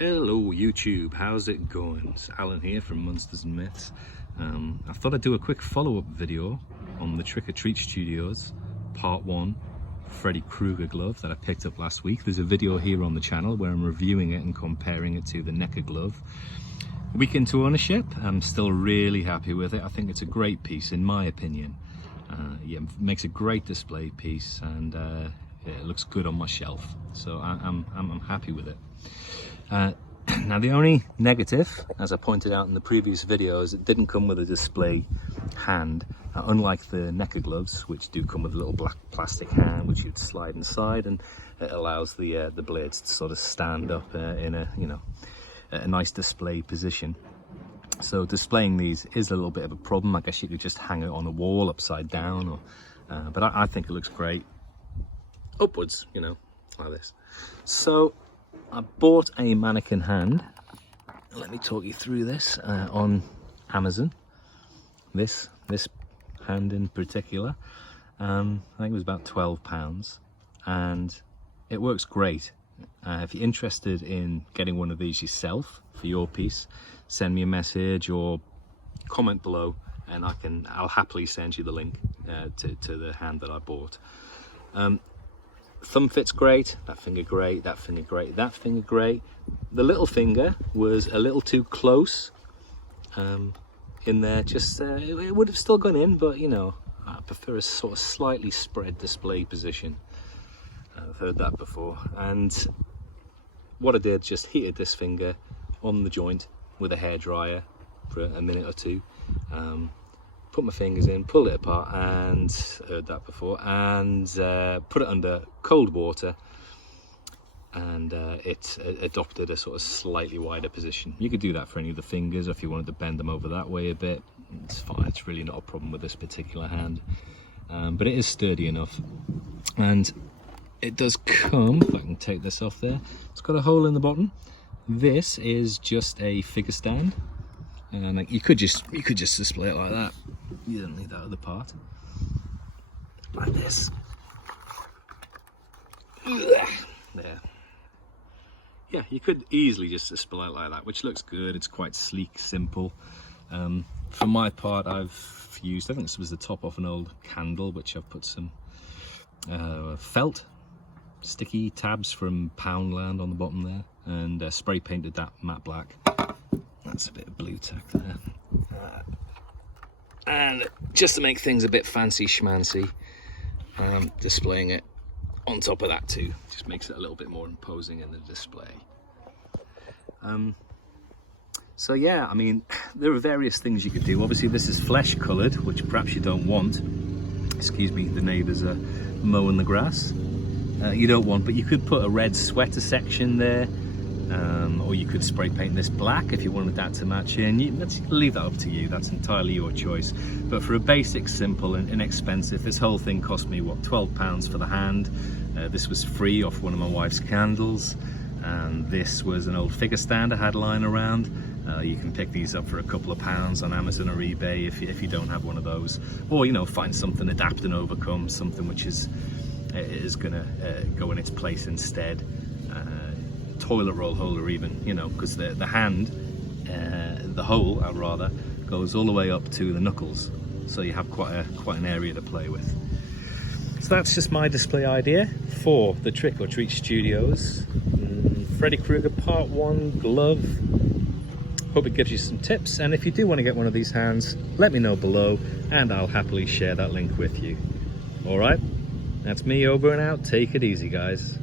Hello YouTube, how's it going? It's Alan here from Monsters and Myths. I thought I'd do a quick follow-up video on the Trick or Treat Studios Part 1 Freddy Krueger Glove that I picked up last week. There's a video here on the channel where I'm reviewing it and comparing it to the NECA glove. A week into ownership, I'm still really happy with it. I think it's a great piece in my opinion. Yeah, it makes a great display piece and yeah, it looks good on my shelf. So I'm happy with it. Now the only negative, as I pointed out in the previous video, is it didn't come with a display hand, unlike the NECA gloves, which do come with a little black plastic hand which you'd slide inside, and it allows the blades to sort of stand up in a a nice display position. So displaying these is a little bit of a problem. I guess you could just hang it on a wall upside down, or but I think it looks great upwards, like this. So I bought a mannequin hand. Let me talk you through this on Amazon. This hand in particular, I think it was about £12, and it works great. If you're interested in getting one of these yourself for your piece, send me a message or comment below, and I'll happily send you the link to the hand that I bought. Thumb fit's great, that finger great, that finger great, that finger great. The little finger was a little too close in there, just it would have still gone in, but I prefer a sort of slightly spread display position. I've heard that before. And what I did, just heated this finger on the joint with a hairdryer for a minute or two. Put my fingers in, pulled it apart, and heard that before, and put it under cold water, and it adopted a sort of slightly wider position. You could do that for any of the fingers, or if you wanted to bend them over that way a bit, it's fine. It's really not a problem with this particular hand, but it is sturdy enough. And it does come, if I can take this off there, it's got a hole in the bottom. This is just a figure stand, and you could just display it like that. You don't need that other part, like this. There. Yeah, you could easily just display it like that, which looks good. It's quite sleek, simple. For my part, I've used, I think this was the top off an old candle, which I've put some felt sticky tabs from Poundland on the bottom there, and spray painted that matte black. That's a bit of blue tack there. And just to make things a bit fancy schmancy, displaying it on top of that too, just makes it a little bit more imposing in the display. So yeah, I mean, there are various things you could do. Obviously this is flesh coloured, which perhaps you don't want. Excuse me, the neighbours are mowing the grass. You don't want, but you could put a red sweater section there, or you could spray paint this black if you wanted that to match in. Let's leave that up to you, that's entirely your choice. But for a basic, simple and inexpensive, this whole thing cost me, what, £12 for the hand. This was free off one of my wife's candles, and this was an old figure stand I had lying around. You can pick these up for a couple of pounds on Amazon or eBay if you don't have one of those, or find something adapt and overcome, something which is gonna go in its place instead. Toilet roll holder even, because the hand, the hole rather, goes all the way up to the knuckles, so you have quite an area to play with. So that's just my display idea for the Trick or Treat Studios Freddy Krueger Part 1 glove. Hope it gives you some tips, and if you do want to get one of these hands, let me know below and I'll happily share that link with you. Alright, that's me over and out. Take it easy, guys.